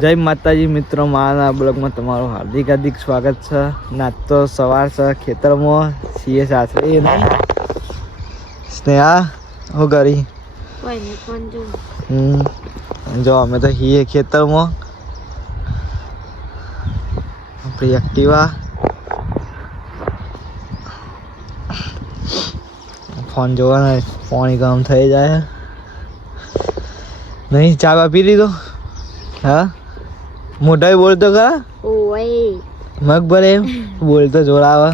જય માતાજી મિત્રો, મારા બ્લોગમાં તમારું હાર્દિક સ્વાગત છે. ના તો સવાર છે, ખેતરમાં છીએ સાથે એ નહીં સ્નેહા હું કરી જો અમે તો છીએ ખેતરમાં. આપણી એક્ટિવા ફોન જોવાના, પાણી ગરમ થઈ જાય નહીં. ચા પી લીધો? હા, મોઢા બોલતો ખરા? મગ ભરે એમ બોલતો જોર આવે.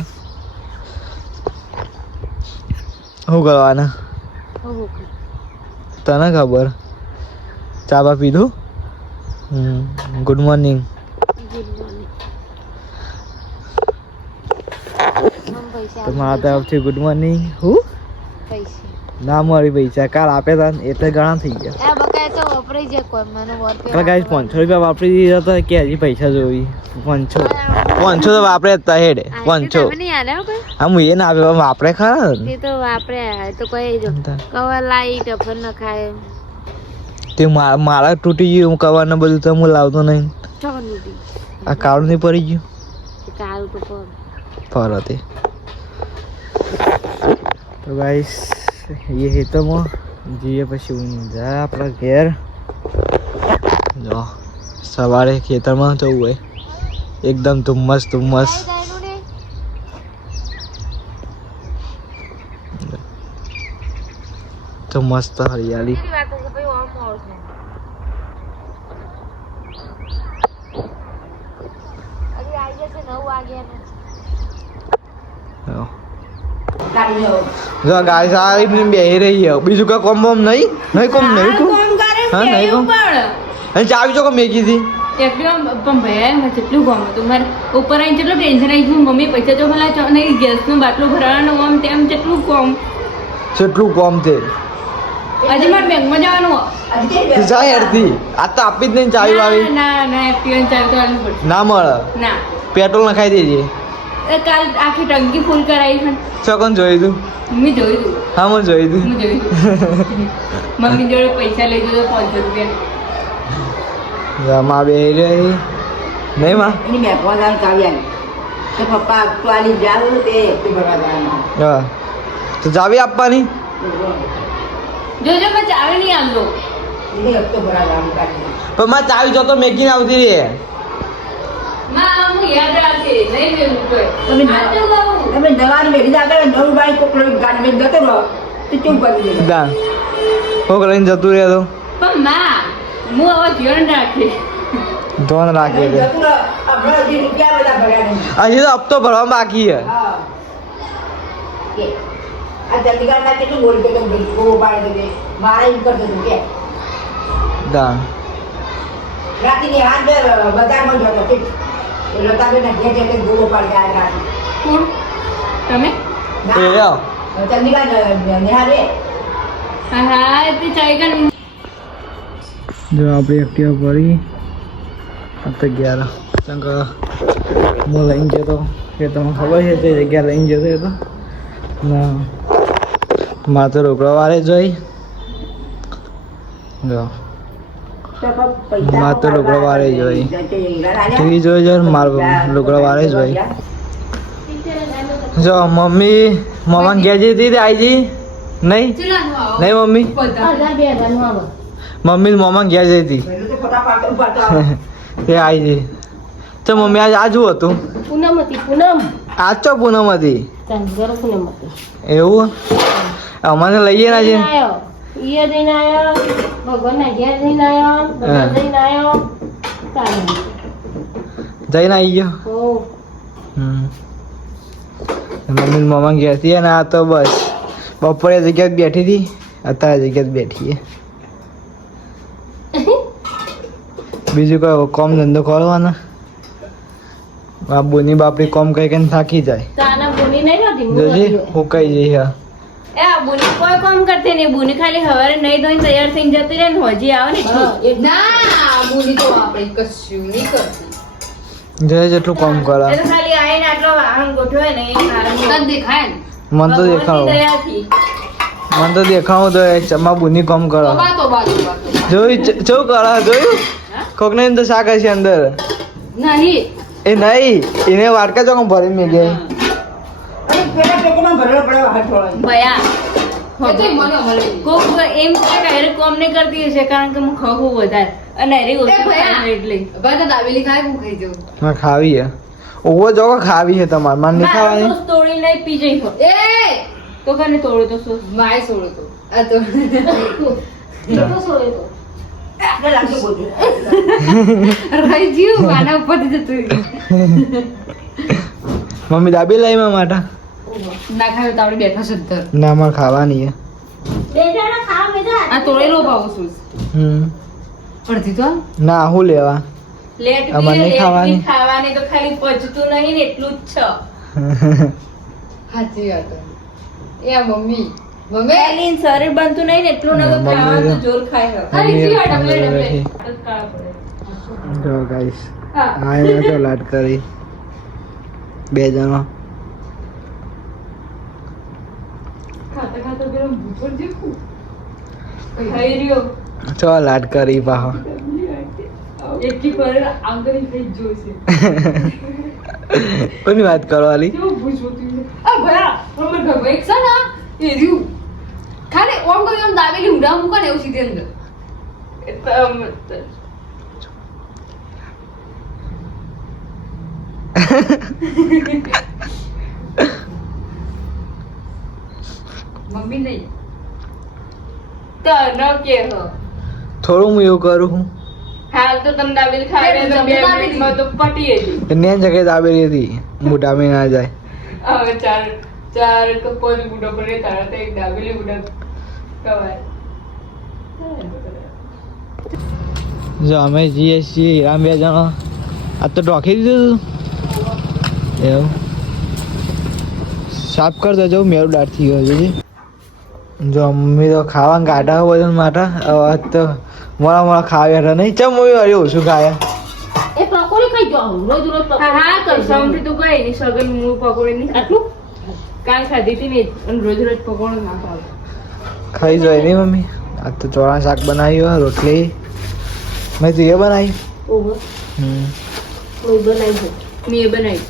શું કરવાના તને ખબર? ચા બા પીધું? Good morning. તો મારા તરફથી ગુડ મોર્નિંગ. હું ના મળી પૈસા કાલ આપ્યા હતા એટલે ઘણા થઈ ગયા. ગાઈસ 500 રૂપિયા વાપરી દીધા તો કે હજી પૈસા જોઈ. 500 તો વાપરે જ તા હેડે 500. હા હું એ ના આપે વાપરે ખરા તે તો વાપરે તો કોઈ જો કવર લાઈ ટફર ન ખાય તે મારા તૂટી ગયું. હું કવર ને બધું તો હું લાવતો નહીં. આ કાળું નહીં પડી ગયું? કાળું તો પર હતી. તો ગાઈસ એ હેતમાં જઈએ પછી ઊંઝા આપણા ઘેર. જો સવારે ખેતરમાં જવું હોય એકદમ ધુમ્મસ તો મસ્ત હરિયાળી. જો ગાઈસ આવીને બેહી રહી છે. બીજું કઈ કોમ બોમ નહીં કોમ હા નહીં કોમ. અને ચાવી ચોકો મેકી હતી એટલું પણ ભયા જેટલું ગમ હતું મારે ઉપર આવીને જેટલું ટેન્શન આવી ગયું. મમ્મી પૈસા જો પેલા નહીં ગેસનું બાટલું ભરાવાનું આમ તેમ જેટલું કોમ તે હજી મારે બેંકમાં જવાનું જા યારથી. આ તો આપી જ નહીં ચાવી વાવી. ના એક્ટિવાની ચાવી તો આલવી પડશે. ના મળે. ના પેટ્રોલ નખાઈ દેજે. કાલ આખી ટંકી ફૂલ કરાવી છે. ચોકન જોઈ તું? મમ્મી જોઈ તું? હા હું જોઈ તું. મમ્મી જોડે પૈસા લઈ દીધો 500 રૂપિયા. માં બે રહી નહીં માં એની મેં ફોન ચાવી તો પપ્પા actually જાવ તે એકટી ભરવા જવાનું. હા તો ચાવી આપવાની. જોજો મેં ચાવી નહીં આલતો. એને એકતો ભરવા જવાનું કાઢી. પણ માં ચાવી જો તો મેકીને આવતી રે. માં હું યાદ રાખે નહીં મેલું કોઈ તમે દવાની મેળી આગળ નવું બાઈક કોકલો ગાડી મેં જતો રહો તો ચૂપ કરી દે દાન કોક લઈને જતું રહે તો પણ માં હું હવે ધ્યાન રાખે ધોન રાખે છે. જતું રહો આપણે હજી રૂપિયા બધા ભર્યા નહીં. હજી તો હપ્તો ભરવા બાકી છે. હા કે આ ચંદીગઢના કેટલું બોલ કે તમે ગો પાડી દે મારે એમ કરતો હતું કે દાન રાતીની હાથ બજારમાં જતો કે લતાબેન ઘેર ગો પાડી ગયા રાતે. કોણ તમે? એ લ્યો ચંદીગઢ નિહારે હા તે ચાઈ જો આપણી એક્ટિવા પડી તો 11 ચંકા હું લઈને જતો કે તમને ખબર છે તે જગ્યા લઈને જતો હતો ના માં તો રોકડા વારે જોઈ. જો માં તો રોકડા વારે જોઈ ટીવી જોઈ મારા રોકડા વારે જોઈ. જો મમ્મા ઘેર જઈ હતી આવી જઈ નહીં મમ્મી મમ્મા ઘેર જઈ હતી તે આવી જઈ. તો મમ્મી આજ આજુ હતું આજ ચો પૂનમ હતી એવું. અમારે લઈએ ના છે જઈને આવી ગયો. મમ્મી મમ્મા ઘેર થી ને આ તો બસ બપોરે જગ્યા બેઠી હતી અત્યારે જગ્યા બેઠી. બીજું કયો કોમ ધંધો ખોલવાના? આ બોની બાપડી કોમ કઈ કઈ થાકી જાય. જોજી હું કઈ જઈ હા બુની કોઈ કામ કરતી નહીં. બુની ખાલી સવારે નહીં ધોઈને તૈયાર થઈને જતી રહે ને હજી આવે ને ના બુની તો આપણે કશું નહીં કરતી. જે જેટલું કામ કરે ખાલી આવીને આટલો વાહન ગોઠવે ને એ દેખાય ને. મન તો દેખાવ તો ચમા બુની કામ કરો જોઈ ચૌ કરે જોયું કોકને એમ તો શાક હશે અંદર નહીં એ નહીં એને વાટકા ચોક ભરી મેં ગયા અરે પેલા પેકોમાં ભરેલો પડ્યો હાથ થોડો ભયા કોક એમ કે કાયરે કોમ નહીં કરતી હશે કારણ કે હું ખાવું વધારે અને એરી ઓછું ખાય એટલે હા ખાવી હે ઓવો જોકો ખાવી હે તમારે માન નહીં ખાવાની સોસ તોડી નહીં પી જઈ હો તો કને તોડો તો સોસ આપણે લાગતું બોલજો મમ્મી દાબી લાવી માં માટા ના ખાવે તો આપણે બેઠા છે ધર ના મારે ખાવાની હે આ તોડેલો ભાવ સોસ અડધી તો ના હું લેવા લેટ અમારે નહીં ખાવાની. ખાવાની તો ખાલી પચતું નહીં ને એટલું જ છે ખાલી શરીર બનતું નહીં ને એટલું હા, નગર મમ્મી ખાવાનું તો- તો જોર ખાય છે. મમ્મી ખાલી એ ડબલે ખાવા ડબલે. બેઠી. તો ખાવા પડે. જો ગાઈસ હા. આ એમાં તો લાટ કરી બે જણો ખાતા ખાતા પેલો ભૂતોડ જેવું. ખાઈ રહ્યો. ચો લાટ કરી પાહો એકી પર આંગળી થઈ જ જોઈશે. કોની વાત કરવાની કેવું ભૂસોતું છે. આ ભયા, પણ મને ખબર એક છે ને, એ રહ્યું. ખાલી ઓમ કોઈ આમ દાબેલી ઊંડા મૂકે ને એવું સીધી અંદર. મમ્મી નહીં તો ન કે હો થોડું હું એવું કરું હું હાલ તો તમે દાબેલી ખાઈ રહ્યા તો 2 મિનિટમાં તો પટી હતી. ને જગ્યાએ દાબેલી હતી મોટા મેં ના જાય હવે ચાર કપોની બુડો પડે તારા તો એક દાબેલી બુડા કવાય. જો અમે જઈએ છીએ આમ બે જણો આ તો ઢોકી દીધું તું એવું સાફ કર દેજો મેરું દાટ થઈ ગયો છે જો મમ્મી તો ખાવા ગાઢા વજન માટે હવે તો મોડા મોડા ખાવા બેઠા નહીં ચમ મમ્મી વાળી ઓછું ખાયા હા કરસામથી તો ગઈ ની સગન મૂળ પકોડી ની આટલું કાલ ખાધી હતી ને અને રોજ રોજ પકોડો ના ખાવ. ખાઈ જાય નહીં મમ્મી આ તો ચોળા શાક બનાવ્યું રોટલી મેં તું એ બનાવી મેં બનાવી.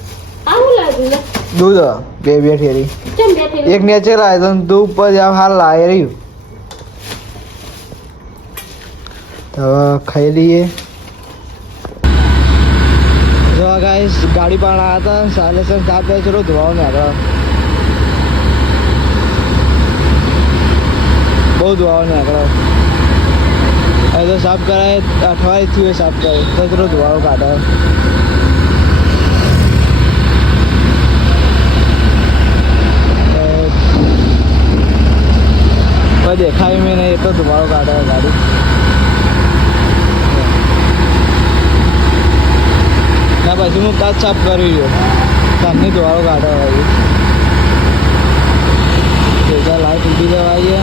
દૂધ બે ઠેરી એક નેચર આવે તો તું ઉપર જાવ હાલ લાવે રહ્યું તો હવે ખાઈ લઈએ જો ગાઈસ ગાડી પણ આવ્યા હતા સાયલેન્સર સાફ થાય ચલો ધોવાઓ ને આગળ બહુ ધોવાઓ ને આગળ હવે તો સાફ કરાય અઠવાડિયે થયું હોય સાફ કરે તો ચલો ધોવાઓ કાઢે કોઈ દેખાય મેં નહીં એટલો ધુમાડો કાઢે ગાડી ના પછી હું કાચ સાફ કરી રહ્યો સામની ધુમાડો કાઢે લાઈટ ઊભી દેવા આવીએ